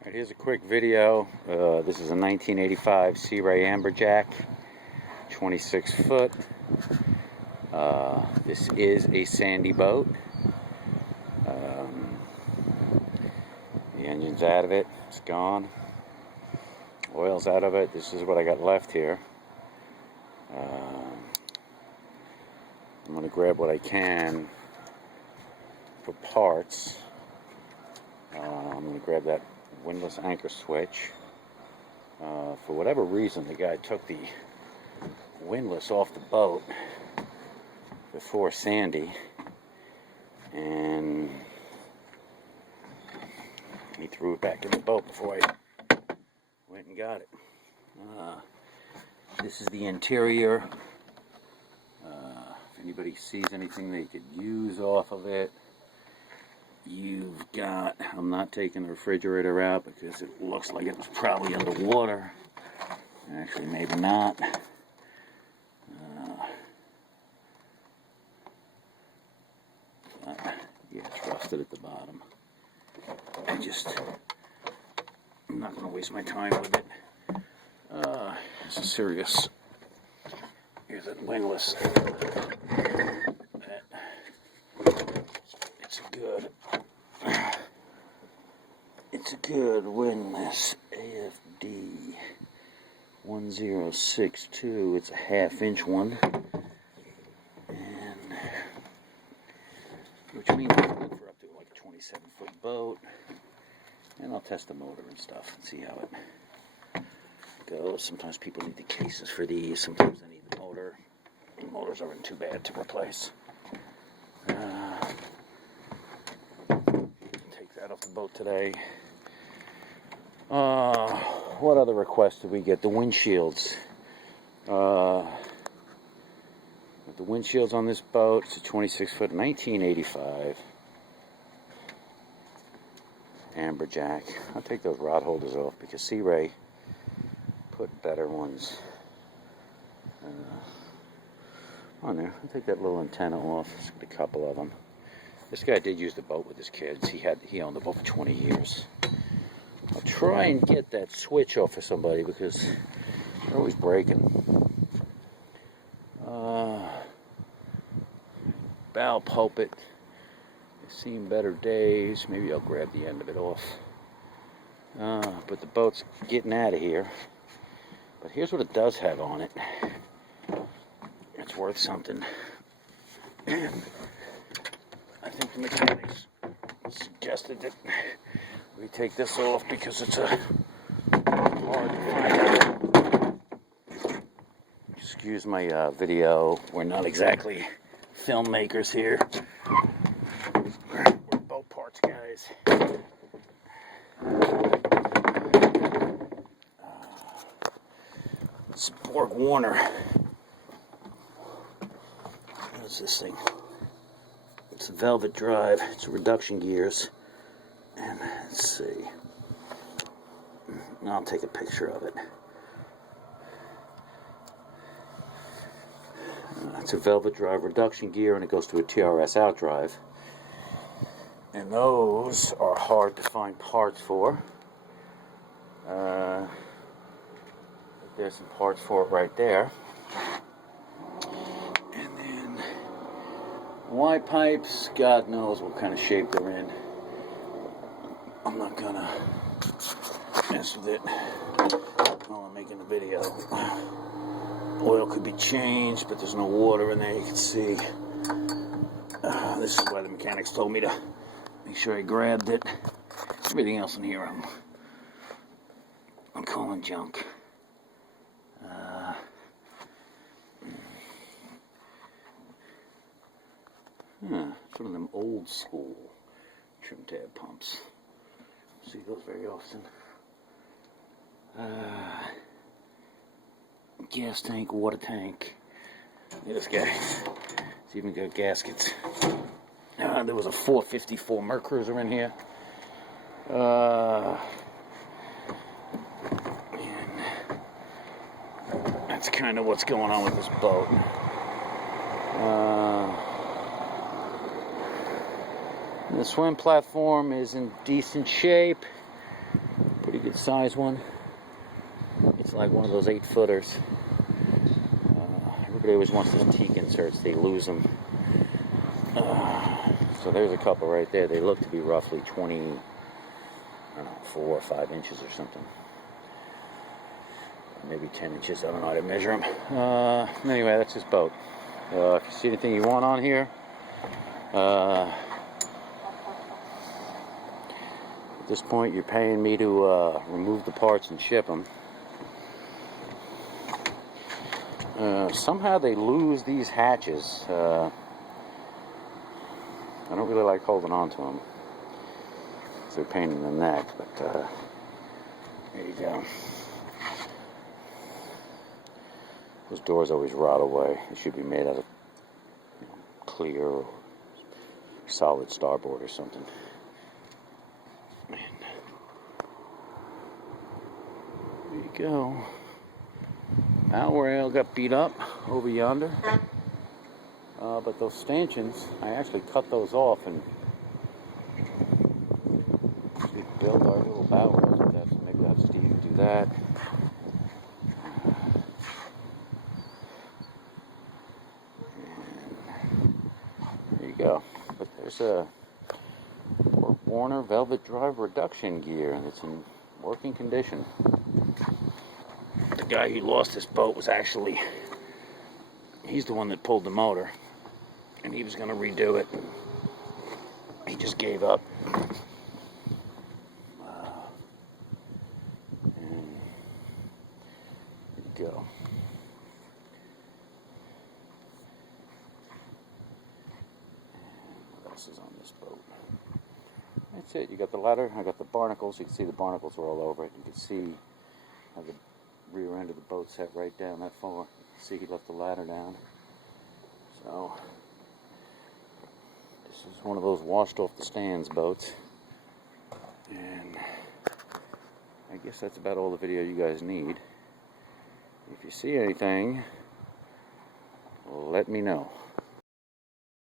Alright, here's a quick video. This is a 1985 Searay AmberJack, 26 foot. This is a sandy boat. The engine's out of it, it's gone. Oil's out of it. This is what I got left here. I'm going to grab what I can for parts. I'm going to grab that windlass anchor switch. For whatever reason, the guy took the windlass off the boat before Sandy, and he threw it back in the boat before I went and got it. This is the interior. If anybody sees anything they could use off of it, you've got, I'm not taking the refrigerator out because it looks like it was probably underwater. Actually, maybe not. Yeah, it's rusted at the bottom. I'm not going to waste my time with it. It's a serious. Here's that windlass. It's a good windlass. AFD 1062. It's a 1/2 inch one, and which means it's good for up to like a 27 foot boat. And I'll test the motor and stuff and see how it goes. Sometimes people need the cases for these. Sometimes they need the motor. The motors aren't too bad to replace. Take that off the boat today. What other requests did we get? The windshields. The windshields on this boat, it's a 26 foot 1985 AmberJack. I'll take those rod holders off because Searay put better ones on there. I'll take that little antenna off. Just a couple of them. This guy did use the boat with his kids. He owned the boat for 20 years. I'll try and get that switch off for somebody because they're always breaking. Bow pulpit. I've seen better days. Maybe I'll grab the end of it off. But the boat's getting out of here. But here's what it does have on it. It's worth something. And I think the mechanics suggested that we take this off because it's hard to find out. Excuse my video. We're not exactly filmmakers here. We're boat parts guys. It's Borg Warner. What is this thing? It's a velvet drive. It's reduction gears. And let's see. I'll take a picture of it. It's a velvet drive reduction gear, and it goes to a TRS out drive. And those are hard to find parts for. There's some parts for it right there. And then Y pipes, God knows what kind of shape they're in. I'm not gonna mess with it while I'm making the video. Oil could be changed, but there's no water in there, you can see. This is why the mechanics told me to make sure I grabbed it. Everything else in here I'm calling junk. It's one of them old school trim tab pumps. See those very often. Gas tank, water tank. Look at this guy. It's even got gaskets. There was a 454 Mercruiser in here. And that's kind of what's going on with this boat. The swim platform is in decent shape. Pretty good size one. It's like one of those 8-footers. Everybody always wants those teak inserts. They lose them. So there's a couple right there. They look to be roughly 20, I don't know, 4 or 5 inches or something. Maybe 10 inches. I don't know how to measure them. Anyway, that's this boat. If you see anything you want on here, at this point you're paying me to remove the parts and ship them. Somehow they lose these hatches. I don't really like holding on to them. They're a pain in the neck, but there you go. Those doors always rot away. They should be made out of clear or solid starboard or something. Man. There you go. Our rail got beat up over yonder. But those stanchions, I actually cut those off and we built our little bow rails with that, so maybe I'll have Steve do that. Go. But there's a Warner Velvet Drive reduction gear that's in working condition. The guy who lost this boat was actually, he's the one that pulled the motor, and he was going to redo it. He just gave up. And there you go. Is on this boat. That's it. You got the ladder. I got the barnacles. You can see the barnacles are all over it. You can see how the rear end of the boat set right down that far. You can see he left the ladder down. So this is one of those washed off the stands boats. And I guess that's about all the video you guys need. If you see anything, let me know.